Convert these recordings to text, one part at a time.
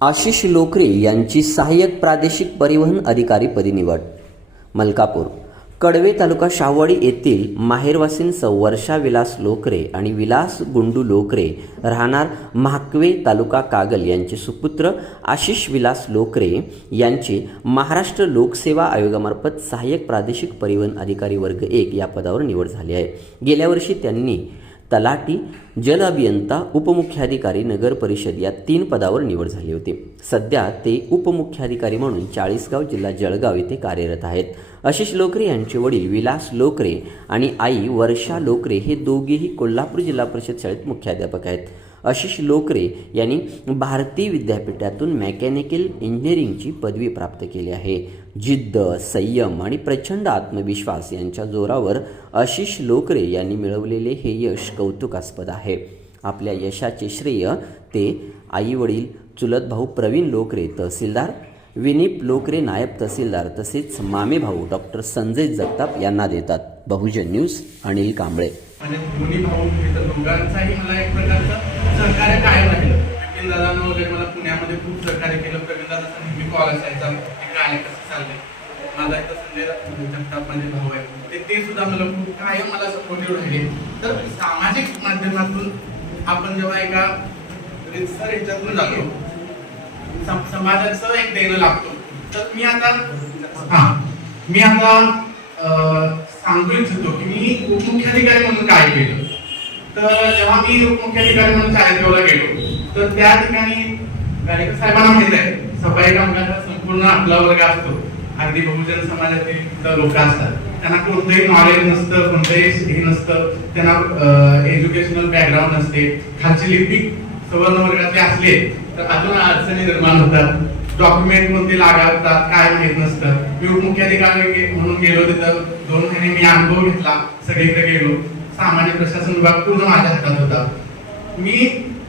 आशिष लोकरे यांची सहाय्यक प्रादेशिक परिवहन अधिकारीपदी निवड. मलकापूर कडवे तालुका शाहवाडी येथील माहेरवासीन वर्षा विलास लोकरे आणि विलास गुंडू लोकरे राहणार महाकवे तालुका कागल यांचे सुपुत्र आशिष विलास लोकरे यांची महाराष्ट्र लोकसेवा आयोगामार्फत सहाय्यक प्रादेशिक परिवहन अधिकारी वर्ग एक या पदावर निवड झाली आहे. गेल्या वर्षी त्यांनी तलाटी जल अभियंता उपमुख्याधिकारी नगर परिषद या तीन पदावर निवड झाली होती. सध्या ते उपमुख्याधिकारी म्हणून चाळीसगाव जिल्हा जळगाव येथे कार्यरत आहेत. आशिष लोकरे यांचे वडील विलास लोकरे आणि आई वर्षा लोकरे हे दोघेही कोल्हापूर जिल्हा परिषद शाळेत मुख्याध्यापक आहेत. आशिष लोकरे यांनी भारतीय विद्यापीठातून मेकॅनिकल इंजिनिअरिंगची पदवी प्राप्त केली आहे. जिद्द संयम आणि प्रचंड आत्मविश्वास यांच्या जोरावर आशिष लोकरे यांनी मिळवलेले हे यश कौतुकास्पद आहे. आपल्या यशाचे श्रेय ते आई वडील चुलत भाऊ प्रवीण लोकरे तहसीलदार विनीप लोकरे नायब तहसीलदार तसेच मामे भाऊ डॉक्टर संजय जगताप यांना देतात. बहुजन न्यूज अनिल कांबळे. दोन्ही भाऊ दोघांचाही मला एक प्रकारचा सहकार्य कायम राहिलं प्रवीण दादांना वगैरे मला पुण्यामध्ये खूप सहकार्य केलं. प्रवीण दादाचा नेहमी कॉल असायचा. काय कसं चाललंय? माझा एक संजय जगताप माझे भाऊ आहे. ते ते सुद्धा मला खूप कायम मला सपोर्टिव्ह राहिले. तर सामाजिक माध्यमातून आपण जेव्हा एका रितसर ह्याच्यातून जातो समाजाचं एक देणं लागतो. तर मी आता हा मी आता सांगू इच्छितो की मी उपमुख्याधिकारी म्हणून काय केलं? तर जेव्हा मी उपमुख्याधिकारी म्हणून चाळीसगावला गेलो तर त्या ठिकाणी गाडीकर साहेबांना माहीत आहे सफाई कामगारांचा संपूर्ण आपला वर्ग असतो. अगदी बहुजन समाजातील लोक असतात. त्यांना कोणतंही नॉलेज नसतं कोणतंही हे नसतं. त्यांना एज्युकेशनल बॅकग्राऊंड नसते. खालची लिपिक सवर्ण वर्गातले असले तर अजून अडचणी निर्माण होतात. डॉक्युमेंट कोणते लागतात काय माहीत नसतं. मी उपमुख्याधिकारी म्हणून गेलो तिथं. दोन महिने मी अनुभव घेतला. सगळीकडे गेलो. सामान्य प्रशासन विभाग पूर्ण माझ्या हातात होता. मी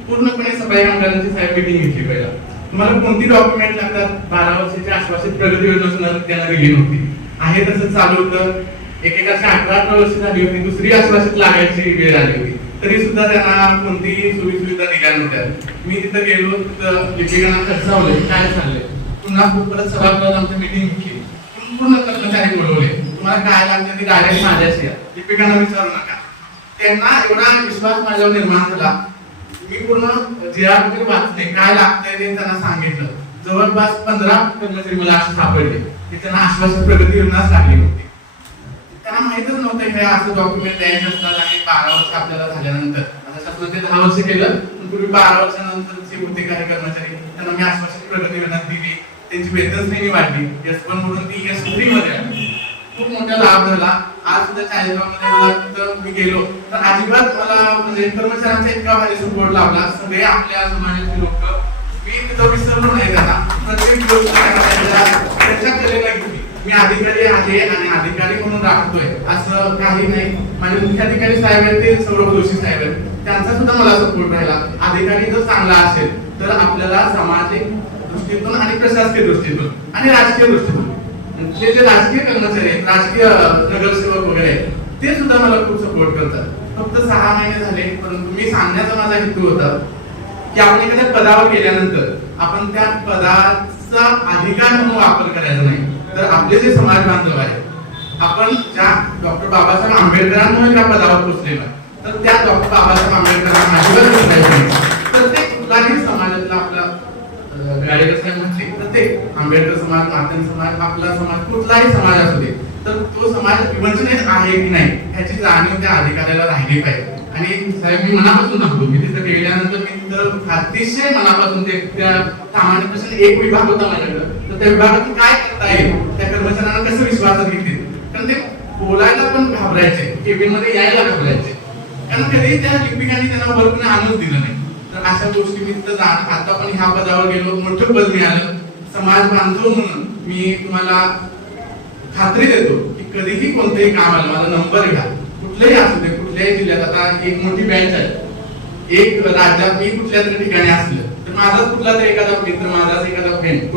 पूर्णपणे सफाई कामगारांची साहेब मिटिंग घेतली पहिला. तुम्हाला कोणती डॉक्युमेंट लागतात? बारा वर्षाची आश्वासित प्रगती योजना त्यांना दिली नव्हती. आहे तसं चालू होतं. एकेकाची अठरा अठरा वर्ष झाली होती दुसरी आश्वासित लागायची वेळ आली होती. तरी सुद्धा त्यांना कोणतीही सोयी सुविधा दिल्या नव्हत्या. मी तिथं गेलो तिथं लिपिकांना खर्चावले काय चाललंय? पुन्हा परत सभागृहात आमची मिटिंग घेतली. पूर्ण कर्मचारी बोलवले तुम्हाला काय लागतं ते डायरेक्ट माझ्याशी या. लिपिकांना विचारू नका. त्यांना एवढा विश्वास माझ्यावर निर्माण झाला. मी पूर्ण जिरा वाचले काय लागतंय ते त्यांना सांगितलं. जवळपास पंधरा कर्मचारी मला असे सापडले. की त्यांना आश्वासन प्रगती योजनाच लागली होती. त्यांना माहितच नव्हतं हे असं डॉक्युमेंट द्यायचे असतात आणि बारा वर्ष आपल्याला झाल्यानंतर. आता शासनाने ते दहा वर्ष केलं. पूर्वी बारा वर्षानंतरचे होते काही कर्मचारी त्यांना मी आश्वासन प्रगती योजना दिली. त्यांची वेतन श्रेणी वाढली. एस वन म्हणून ती एस थ्री मध्ये आली. खूप मोठा लाभ झाला. आज सुद्धा चाळीसगावमध्ये मला तिथं मी गेलो. तर अजिबात मला म्हणजे कर्मचाऱ्यांचा इतका माझे सपोर्ट लावला सगळे आपल्या समाजाचे लोक. मी तिथं विसरलो नाही त्यांना प्रत्येक गोष्ट त्यांच्या कलेला घेतली मी अधिकारी आहे आणि अधिकारी म्हणून राहतोय. असं काही नाही. माझे मुख्याधिकारी साहेब आहेत ते सौरभ जोशी साहेब आहेत. त्यांचा सुद्धा मला सपोर्ट राहिला. अधिकारी जर चांगला असेल तर आपल्याला सामाजिक दृष्टीतून आणि प्रशासकीय दृष्टीतून आणि राजकीय दृष्टीतून हे जे राजकीय कर्मचारी आहेत राजकीय नगरसेवक वगैरे आहेत, ते सुद्धा मला खूप सपोर्ट करतात. फक्त सहा महिने झाले परंतु मी सांगण्याचा माझा हेतू होता की आपण एखाद्या पदावर गेल्यानंतर आपण त्या पदाचा अधिकार म्हणून वापर करायचा नाही. तर आपले जे समाज बांधव आहेत आपण ज्या डॉक्टर बाबासाहेब आंबेडकरांमुळे त्या पदावर पोहोचलेलो आहे, तर त्या डॉक्टर बाबासाहेब आंबेडकरांना अजिबात विसरायचं नाही. प्रत्येक कुठलाही समाजातला आपला गाडी गाडेकर साहेब म्हटले प्रत्येक आंबेडकर समाज माध्यम समाज आपला समाज कुठलाही समाज असू दे तर तो समाज विवंचनित आहे की नाही ह्याची जाणीव त्या अधिकाऱ्याला राहिली पाहिजे. आणि साहेब मी मनापासून सांगतो मी तिथं गेल्यानंतर मी तिथं अतिशय मनापासून ते त्या सामान्य एक विभाग होता माझ्याकडं. तर त्या विभागातून काय करता येईल? त्या कर्मचाऱ्यांना कसं विश्वासात घेतील? कारण ते बोलायला पण घाबरायचे केबिनमध्ये यायला घाबरायचे. कारण कधी त्या लिपिकांनी त्यांना वरपून आणूच दिलं नाही. तर अशा गोष्टी मी तिथं जाण आता पण ह्या पदावर गेलो मोठं पद मिळालं. समाज बांधतो म्हणून मी तुम्हाला खात्री देतो की कधीही कोणतेही काम आलं माझा नंबर घ्या. कुठलेही असू दे कुठल्याही जिल्ह्यात आता एक मोठी बँच आहे. एक राज्यात मी कुठल्या तरी ठिकाणी असलं तर माझाच कुठला तरी एखादा मित्र माझाच एखादा फ्रेंड